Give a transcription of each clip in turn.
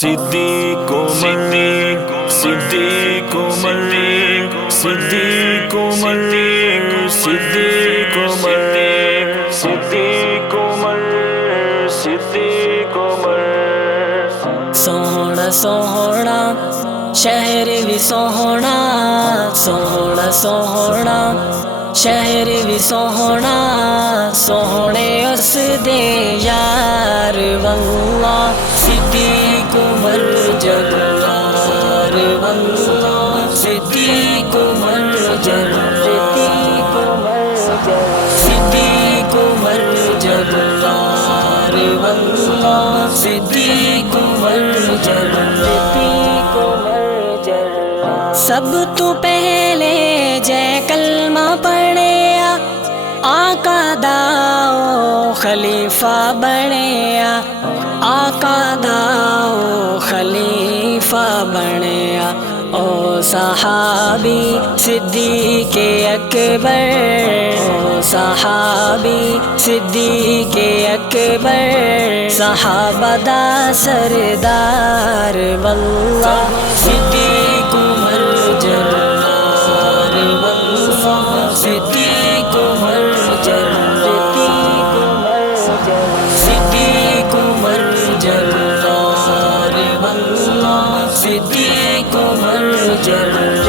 صدیق عمر صدیق عمر صدیق عمر صدیق عمر صدیق عمر صدیق عمر سوہنا سوہنا شہر بھی سوہنا سوہنا سوہنا شہر بھی سوہنا سوہنے اس دے یار واللہ صدیق عمر جلال واللہ صدیق عمر جلال صدیق عمر جلال واللہ صدیق عمر جلال سب تو پہلے جے کلمہ پڑھیا آقا داؤ خلیفہ بنیا آقا داؤ خلیفہ بنیا او صحابی صدیق اکبر او صحابی صدیق اکبر صحابہ دا سردار واللہ صدیق عمر جلال واللہ صدیق عمر جلال صدیق عمر جلال واللہ صدیق عمر جلال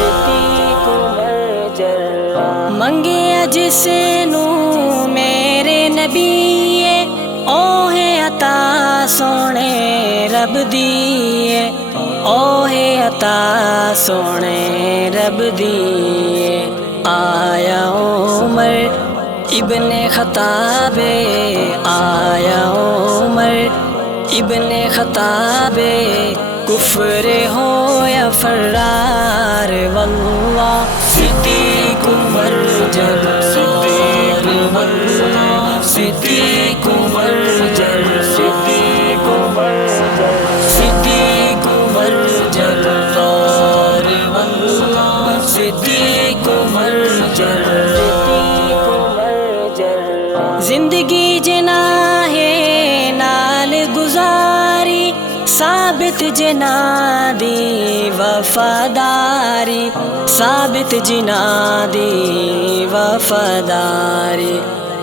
منگیا جس نو میرے نبی اوہ عطا سونے رب دیے اوہ عطا سونے رب دیے آیا عمر ابن خطاب آیا عمر ابن خطاب کفر ہو یا فرار واللہ صدیق عمر جلال واللہ صدیق عمر جلال صدیق عمر صدیق عمر جلال واللہ صدیق عمر جلال زندگی جناح نال گزاری ثابت جنا دی وفاداری ثابت جنا دی وفاداری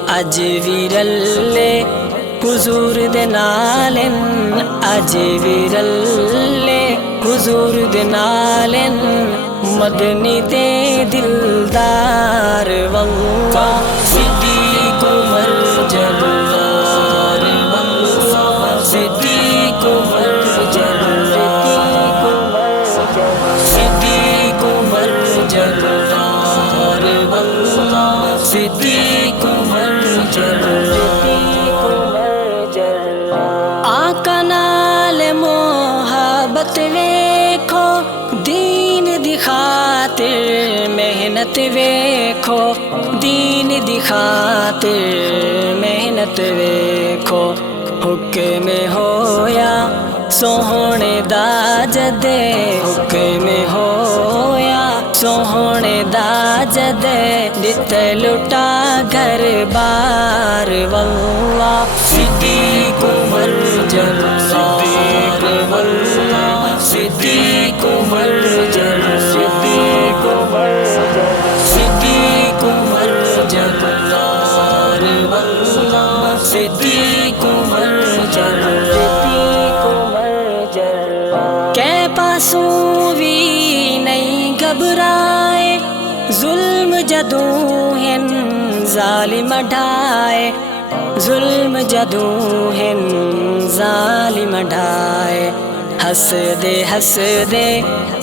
اج ویرلے حضور دے نالن اج ویرلے حضور دے نالن مدنی دے دلدار واللہ صدیق عمر جلال واللہ صدیق عمر جلال صدیق عمر جلال واللہ صدیق عمر جلال آقا نال محبت ویکھو دین دی خاطر محنت ویکھو دین دی خاطر محنت ویکھو حکم ہویا سوہنے دا جدے حکم ہویا سوہنے دا جدے دت لٹا گھر بار واللہ صدیق عمر جلال واللہ صدیق عمر جلال صدیق عمر صدیق عمر جلال واللہ صدیق عمر جلال کہ پاسوں بھی نہیں گھبرائے ظلم جدوں ہن ظالم ڈھائے ظلم جدوں ہن ظالم ڈھائے ہس دے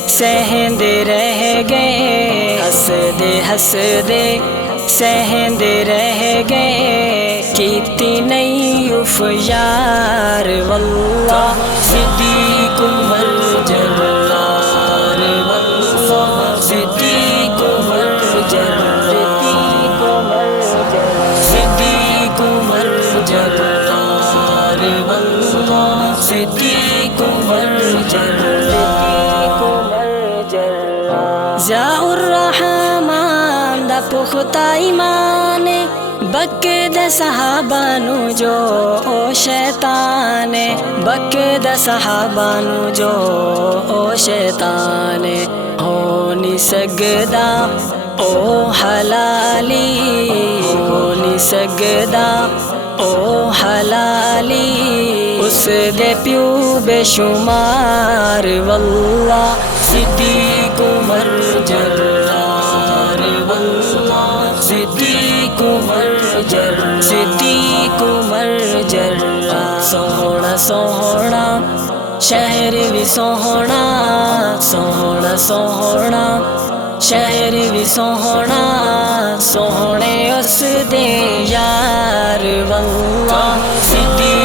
سہندے رہ گئے ہس دے سہندے رہ گئے کیتی نہیں اف یار واللہ صدیق عمر جلال واللہ صدیق عمر جلال صدیق عمر جلال واللہ صدیق عمر جلال ضیاء الرحمن دا پختہ ایمان بک صحابہ نو جو او شیطان بکدا صحابہ نو جو او شیطان ہو نہیں سکدا او حلالی ہو نہیں سکدا او حلالی اس دے پیو بے شمار واللہ صدیق عمر جرار واللہ صدیق عمر صدیق عمر جرار سوہنا سوہنا شہر بھی سوہنا سوہنا سوہنا شہر بھی سوہنا سوہنے اس دے یار واللہ صدیق